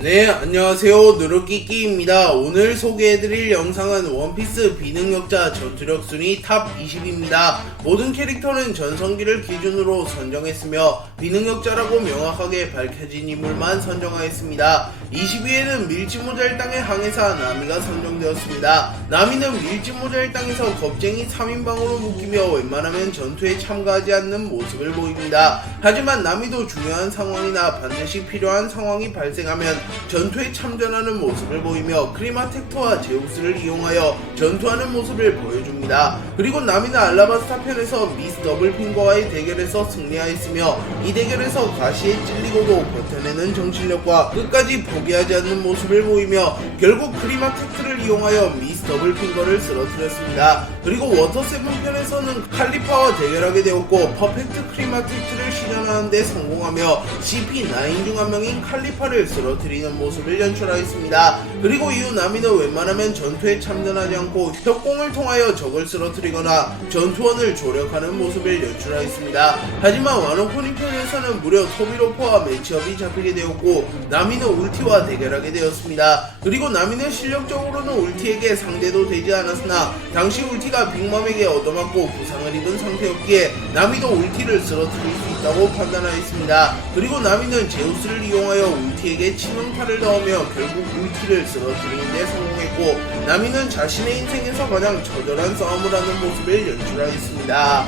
네, 안녕하세요. 누르끼끼입니다. 오늘 소개해드릴 영상은 원피스 비능력자 전투력 순위 탑 20입니다. 모든 캐릭터는 전성기를 기준으로 선정했으며 비능력자라고 명확하게 밝혀진 인물만 선정하였습니다. 20위에는 밀짚모자일당의 항해사 나미가 선정되었습니다. 나미는 밀짚모자일당에서 겁쟁이 3인방으로 묶이며 웬만하면 전투에 참가하지 않는 모습을 보입니다. 하지만 나미도 중요한 상황이나 반드시 필요한 상황이 발생하면 전투에 참전하는 모습을 보이며 크리마텍터와 제우스를 이용하여 전투하는 모습을 보여줍니다. 그리고 나미는 알라바스타 편에서 미스 더블핑거와의 대결에서 승리하였으며 이 대결에서 가시에 찔리고도 버텨내는 정신력과 끝까지 포기하지 않는 모습을 보이며 결국 크리마텍트를 이용하여 미스 더블핑거를 쓰러뜨렸습니다. 그리고 워터세븐 편에서는 칼리파와 대결하게 되었고 퍼펙트 크리마텍트를 실현하는 데 성공하며 CP9 중 한 명인 칼리파를 쓰러뜨리는 모습을 연출하였습니다. 그리고 이후 나미는 웬만하면 전투에 참전하지 않고 협공을 통하여 적을 쓰러뜨리거나 전투원을 조력하는 모습을 연출하였습니다. 하지만 와노코니 편에서는 무려 토비로퍼와 매치업이 잡히게 되었고 나미는 울티와 대결하게 되었습니다. 그리고 나미는 실력적으로는 울티에게 상대도 되지 않았으나 당시 울티가 빅맘에게 얻어맞고 부상을 입은 상태였기에 나미도 울티를 쓰러뜨릴 수 있다고 판단하였습니다. 그리고 나미는 제우스를 이용하여 울티에게 치명타를 넣으며 결국 울티를 쓰러뜨리는 데 성공했고 나미는 자신의 인생에서 가장 처절한 싸움을 하는 모습을 연출하였습니다.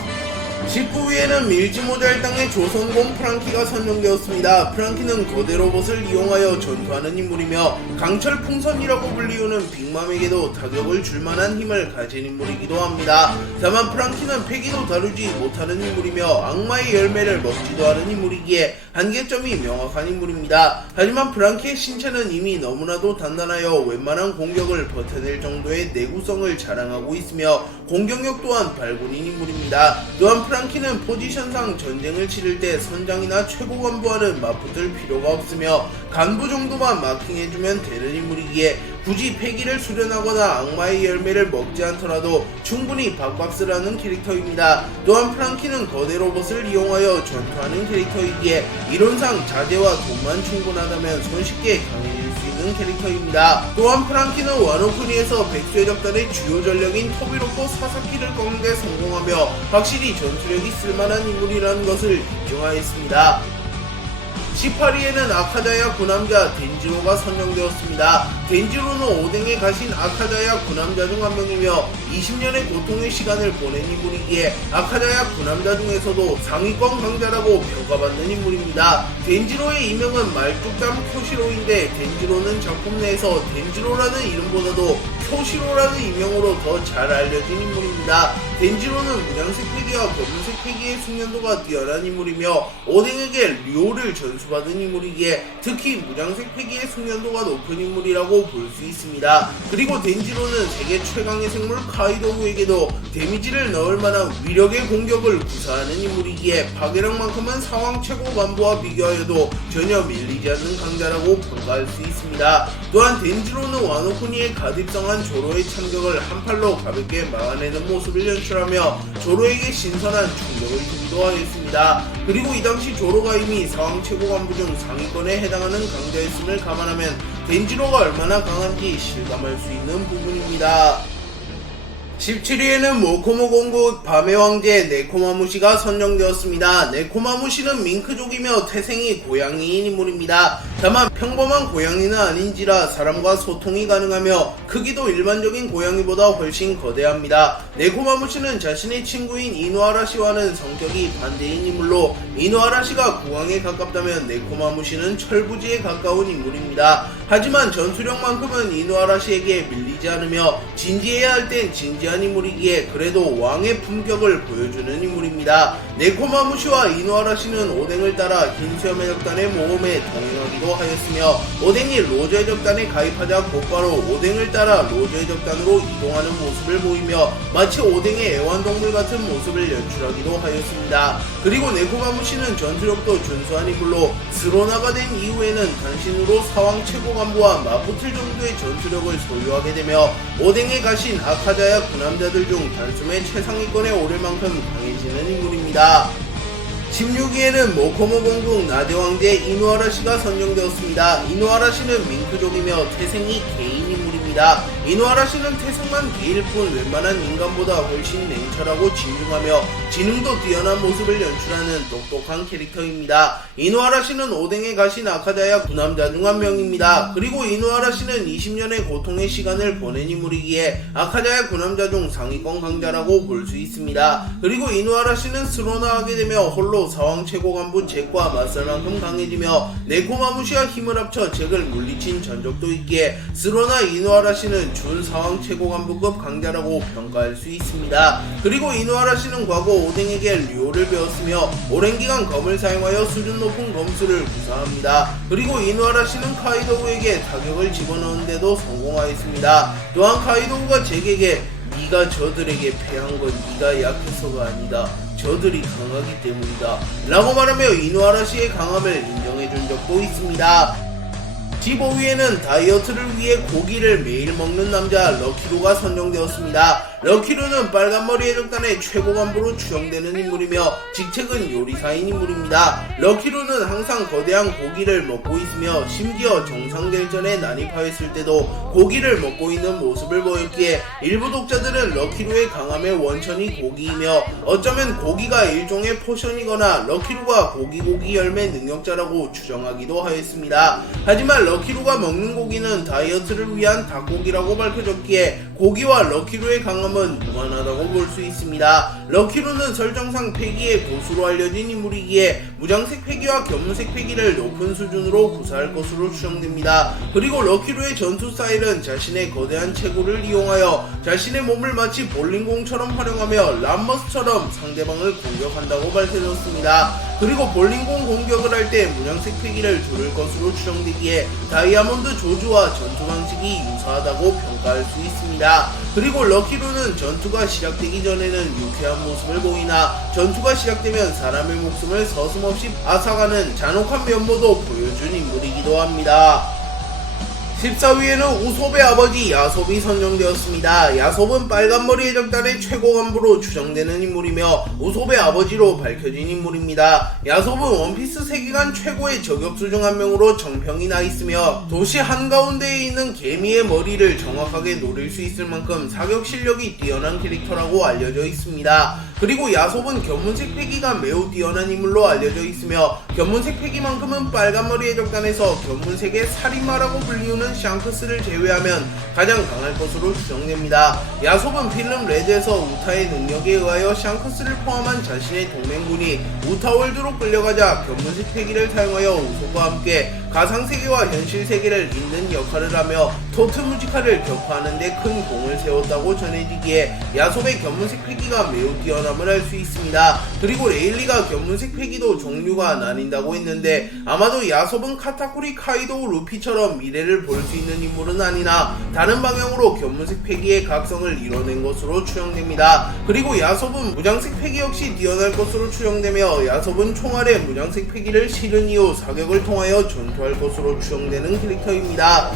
19위에는 밀짚모자일당의 조선공 프랑키가 선정되었습니다. 프랑키는 거대 로봇을 이용하여 전투하는 인물이며 강철 풍선이라고 불리우는 빅맘에게도 타격을 줄만한 힘을 가진 인물이기도 합니다. 다만 프랑키는 패기도 다루지 못하는 인물이며 악마의 열매를 먹지도 않은 인물이기에 한계점이 명확한 인물입니다. 하지만 프랑키의 신체는 이미 너무나도 단단하여 웬만한 공격을 버텨낼 정도의 내구성을 자랑하고 있으며 공격력 또한 발군인 인물입니다. 또한 프랑키는 포지션상 전쟁을 치를 때 선장이나 최고 간부와는 맞붙을 필요가 없으며 간부 정도만 마킹해주면 되는 인물이기에 굳이 패기를 수련하거나 악마의 열매를 먹지 않더라도 충분히 밥값을 하는 캐릭터입니다. 또한 프랑키는 거대 로봇을 이용하여 전투하는 캐릭터이기에 이론상 자재와 돈만 충분하다면 손쉽게 강해질 수 있는 캐릭터입니다. 또한 프랑키는 와노쿠니에서 백수의 적단의 주요 전력인 토비로코 사사키를 꺾는 데 성공하며 확실히 전투력이 쓸만한 인물이라는 것을 인정하였습니다. 18위에는 아카자야 구남자 덴지로가 선정되었습니다. 덴지로는 오뎅에 가신 아카자야 구남자 중 한 명이며 20년의 고통의 시간을 보낸 인물이기에 아카자야 구남자 중에서도 상위권 강자라고 평가받는 인물입니다. 덴지로의 이명은 말뚝담 쿄시로인데 덴지로는 작품 내에서 덴지로라는 이름보다도 쿄시로라는 이명으로 더 잘 알려진 인물입니다. 덴지로는 무장색 패기와 검은색 패기의 숙련도가 뛰어난 인물이며 오뎅에게 류오를 전수받은 인물이기에 특히 무장색 패기의 숙련도가 높은 인물이라고 볼 수 있습니다. 그리고 덴지로는 세계 최강의 생물 카이도우에게도 데미지를 넣을 만한 위력의 공격을 구사하는 인물이기에 파괴력만큼은 상황 최고 간부와 비교하여도 전혀 밀리지 않는 강자라고 평가할 수 있습니다. 또한 덴지로는 와노쿠니의 가듭성한 조로의 참격을 한 팔로 가볍게 막아내는 모습을 연출하며 조로에게 신선한 충격을 주기도 하였습니다. 그리고 이 당시 조로가 이미 상황 최고 간부 중 상위권에 해당하는 강자였음을 감안하면 덴지로가 얼마나 강한지 실감할 수 있는 부분입니다. 17위에는 모코모 공국 밤의 왕제 네코마무시가 선정되었습니다. 네코마무시는 밍크족이며 태생이 고양이인 인물입니다. 다만 평범한 고양이는 아닌지라 사람과 소통이 가능하며 크기도 일반적인 고양이보다 훨씬 거대합니다. 네코마무시는 자신의 친구인 이누아라시와는 성격이 반대인 인물로 이누아라시가 국왕에 가깝다면 네코마무시는 철부지에 가까운 인물입니다. 하지만 전투력만큼은 이누아라시에게 밀리지 않으며 진지해야 할 땐 진지한 인물이기에 그래도 왕의 품격을 보여주는 인물입니다. 네코마무시와 이누아라시는 오뎅을 따라 흰 수염의 적단의 모험에 동행하기도 하였으며 오뎅이 로저의 적단에 가입하자 곧바로 오뎅을 따라 로저의 적단으로 이동하는 모습을 보이며 마치 오뎅의 애완동물 같은 모습을 연출하기도 하였습니다. 그리고 네코마무시는 전투력도 준수한 인물로 스로나가 된 이후에는 단신으로 사왕 최고 간부와 맞붙을 정도의 전투력을 소유하게 되며 오뎅에 가신 아카자야 구남자들 중 단숨에 최상위권에 오를 만큼 강해지는 인물입니다. 16위에는 모코모 공중 나대왕제 이누아라씨가 선정되었습니다. 이누아라씨는 밍크족이며 태생이 개인 인물입니다. 이누아라씨는 태생만 개일 뿐 웬만한 인간보다 훨씬 냉철하고 진중하며 지능도 뛰어난 모습을 연출하는 똑똑한 캐릭터입니다. 이누아라씨는 오뎅에 가신 아카자야 구남자 중 한 명입니다. 그리고 이누아라씨는 20년의 고통의 시간을 보낸 인물이기에 아카자야 구남자 중 상위권 강자라고 볼 수 있습니다. 그리고 이누아라씨는 스로나하게 되며 홀로 사왕 최고 간부 잭과 맞설 만큼 강해지며 네코마무시와 힘을 합쳐 잭을 물리친 전적도 있기에 스로나 이누아라씨는 준 사왕 최고 간부급 강자라고 평가할 수 있습니다. 그리고 이누아라씨는 과거 오뎅에게 류오를 배웠으며 오랜 기간 검을 사용하여 수준 높은 검수를 구사합니다. 그리고 이누아라씨는 카이도우에게 타격을 집어넣는데도 성공하였습니다. 또한 카이도우가 잭에게 네가 저들에게 패한 건 네가 약해서가 아니다. 저들이 강하기 때문이다. 라고 말하며 이누아라씨의 강함을 인정해준 적도 있습니다. 15위에는 다이어트를 위해 고기를 매일 먹는 남자 럭키루가 선정되었습니다. 럭키루는 빨간머리 해적단의 최고 간부로 추정되는 인물이며 직책은 요리사인 인물입니다. 럭키루는 항상 거대한 고기를 먹고 있으며 심지어 정상될 전에 난입하였을 때도 고기를 먹고 있는 모습을 보였기에 일부 독자들은 럭키루의 강함의 원천이 고기이며 어쩌면 고기가 일종의 포션이거나 럭키루가 고기 열매 능력자라고 추정하기도 하였습니다. 하지만 럭키루가 먹는 고기는 다이어트를 위한 닭고기라고 밝혀졌기에 고기와 럭키루의 강함은 무관하다고 볼 수 있습니다. 럭키루는 설정상 패기의 고수로 알려진 인물이기에 무장색 패기와 견문색 패기를 높은 수준으로 구사할 것으로 추정됩니다. 그리고 럭키루의 전투 스타일은 자신의 거대한 체구를 이용하여 자신의 몸을 마치 볼링공처럼 활용하며 람머스처럼 상대방을 공격한다고 밝혀졌습니다. 그리고 볼링공 공격을 할 때 무장색 패기를 두를 것으로 추정되기에 다이아몬드 조주와 전투 방식이 유사하다고 평가할 수 있습니다. 그리고 럭키루는 전투가 시작되기 전에는 유쾌한 모습을 보이나 전투가 시작되면 사람의 목숨을 서슴없이 앗아가는 잔혹한 면모도 보여준 인물이기도 합니다. 14위에는 우솝의 아버지 야솝이 선정되었습니다. 야솝은 빨간머리 해적단의 최고 간부로 추정되는 인물이며 우솝의 아버지로 밝혀진 인물입니다. 야솝은 원피스 세계관 최고의 저격수 중 한 명으로 정평이 나 있으며 도시 한가운데에 있는 개미의 머리를 정확하게 노릴 수 있을 만큼 사격 실력이 뛰어난 캐릭터라고 알려져 있습니다. 그리고 야솝은 견문색 패기가 매우 뛰어난 인물로 알려져 있으며 견문색 패기만큼은 빨간머리 해적단에서 견문색의 살인마라고 불리우는 샹크스를 제외하면 가장 강할 것으로 추정됩니다. 야솝은 필름 레드에서 우타의 능력에 의하여 샹크스를 포함한 자신의 동맹군이 우타월드로 끌려가자 견문색 패기를 사용하여 우솝과 함께 가상세계와 현실세계를 잇는 역할을 하며 토트무지카를 격파하는 데 큰 공을 세웠다고 전해지기에 야솝의 견문색 패기가 매우 뛰어남을 알 수 있습니다. 그리고 레일리가 견문색 패기도 종류가 나뉜다고 했는데 아마도 야솝은 카타쿠리 카이도우 루피처럼 미래를 볼 수 있는 인물은 아니나 다른 방향으로 견문색 패기의 각성을 이뤄낸 것으로 추정됩니다. 그리고 야솝은 무장색 패기 역시 뛰어날 것으로 추정되며 야솝은 총알에 무장색 패기를 실은 이후 사격을 통하여 전투할 것으로 추정되는 캐릭터입니다.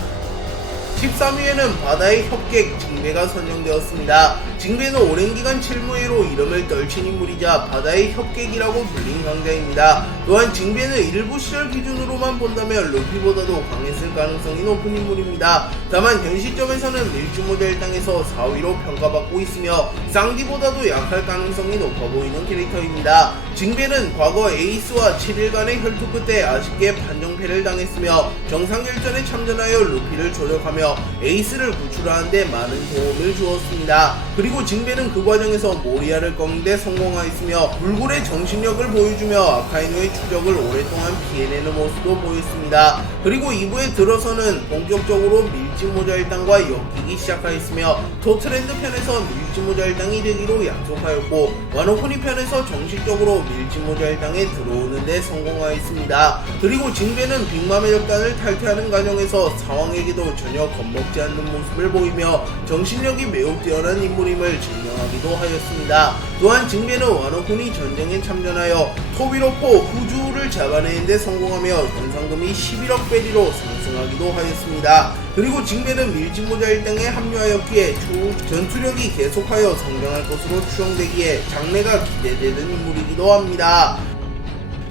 13위에는 바다의 협객 징베가 선정되었습니다. 징베는 오랜 기간 칠무회로 이름을 떨친 인물이자 바다의 협객이라고 불린 강자입니다. 또한 징베는 일부 시절 기준으로만 본다면 루피보다도 강했을 가능성이 높은 인물입니다. 다만 현 시점에서는 밀주모자 일당에서 4위로 평가받고 있으며 쌍디보다도 약할 가능성이 높아 보이는 캐릭터입니다. 징베는 과거 에이스와 7일간의 혈투 끝에 아쉽게 판정패를 당했으며 정상결전에 참전하여 루피를 조력하며 에이스를 구출하는 데 많은 도움을 주었습니다. 그리고 징베는 그 과정에서 모리아를 꺾는 데 성공하였으며 불굴의 정신력을 보여주며 아카이노의 추적을 오랫동안 피해내는 모습도 보였습니다. 그리고 2부에 들어서는 본격적으로 밀짚모자 일당과 엮이기 시작하였으며 토트랜드 편에서 밀짚모자 일당이 되기로 약속하였고 와노코니 편에서 정식적으로 밀짚모자 일당에 들어오는 데 성공하였습니다. 그리고 징베는 빅맘 해적단을 탈퇴하는 과정에서 사왕에게도 전혀 겁먹지 않는 모습을 보이며 정신력이 매우 뛰어난 인물임을 증명하기도 하였습니다. 또한 징베는 와노코니 전쟁에 참전하여 토비로포 후주를 잡아내는 데 성공하며 현상금이 11억 베리로 상승하기도 하였습니다. 그리고 징베는 밀짚모자 일당에 합류하였기에 추후 전투력이 계속하여 성장할 것으로 추정되기에 장래가 기대되는 인물이기도 합니다.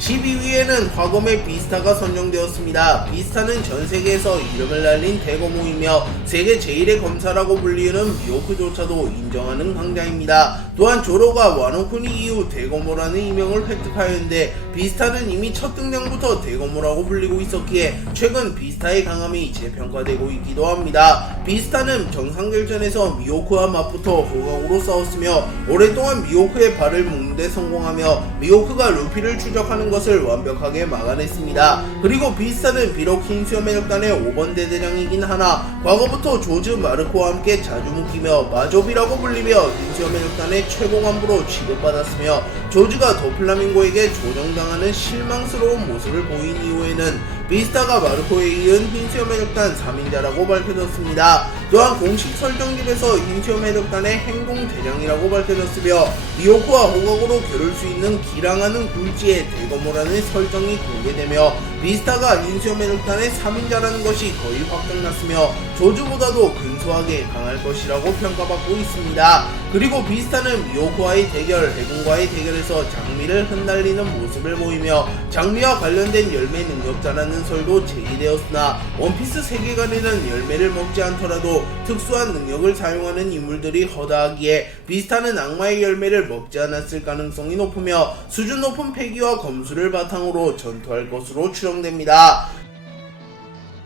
12위에는 과검의 비스타가 선정되었습니다. 비스타는 전 세계에서 이름을 날린 대검호이며 세계 제1의 검사라고 불리는 미호크조차도 인정하는 강자입니다. 또한 조로가 와노쿠니 이후 대검호라는 이명을 획득하였는데 비스타는 이미 첫 등장부터 대검호라고 불리고 있었기에 최근 비스타의 강함이 재평가되고 있기도 합니다. 비스타는 정상결전에서 미호크와 맞붙어 호각으로 싸웠으며 오랫동안 미호크의 발을 묶는 데 성공하며 미호크가 루피를 추적하는 것을 완벽하게 막아냈습니다. 그리고 비스타는 비록 흰수염의 혁단의 5번 대대장이긴 하나 과거부터 조즈 마르코와 함께 자주 묶이며 마조비라고 불리며 흰수염의 혁단의 최고 간부로 취급받았으며 조즈가 도플라밍고에게 조정당하는 실망스러운 모습을 보인 이후에는 비스타가 마르코에 이은 흰수염 해적단 3인자라고 밝혀졌습니다. 또한 공식 설정집에서 흰수염 해적단의 행동대장이라고 밝혀졌으며 미호크와 호각으로 겨룰 수 있는 기량하는 굴지의 대검호라는 설정이 공개되며 비스타가 흰수염 해적단의 3인자라는 것이 거의 확정났으며 조즈보다도 근소하게 강할 것이라고 평가받고 있습니다. 그리고 비스타는 미호크와의 대결, 해군과의 대결에서 장미를 흩날리는 모습을 보이며 장미와 관련된 열매 능력자라는 설도 제기되었으나 원피스 세계관에는 열매를 먹지 않더라도 특수한 능력을 사용하는 인물들이 허다하기에 비스타는 악마의 열매를 먹지 않았을 가능성이 높으며 수준 높은 패기와 검수를 바탕으로 전투할 것으로 추정됩니다.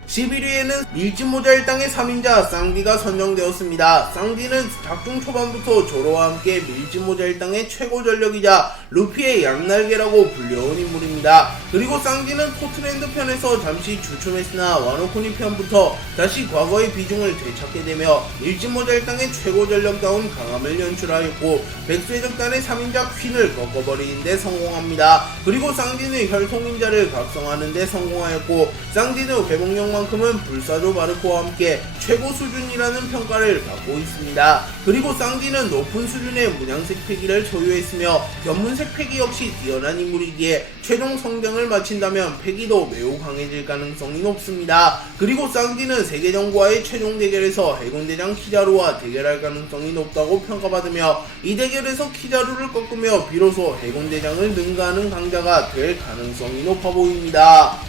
11위에는 일진모자 일당의 3인자 쌍디가 선정되었습니다. 쌍디는 작중 초반부터 조로와 함께 일진모자 일당의 최고 전력이자 루피의 양날개라고 불려온 인물입니다. 그리고 쌍디는 포트랜드 편에서 잠시 주춤했으나 와노쿠니 편부터 다시 과거의 비중을 되찾게 되며 일진모자 일당의 최고 전력다운 강함을 연출하였고 백수해적단의 3인자 퀸을 꺾어버리는 데 성공합니다. 그리고 쌍디는 혈통인자를 각성하는 데 성공하였고 쌍디는 회복력 만큼은 불사조 마르코와 함께 최고 수준이라는 평가를 받고 있습니다. 그리고 쌍디는 높은 수준의 문양색 패기를 소유했으며 견문색 패기 역시 뛰어난 인물이기에 최종 성장을 마친다면 패기도 매우 강해질 가능성이 높습니다. 그리고 쌍디는 세계정부와의 최종 대결에서 해군대장 키자루와 대결할 가능성이 높다고 평가받으며 이 대결에서 키자루를 꺾으며 비로소 해군대장을 능가하는 강자가 될 가능성이 높아 보입니다.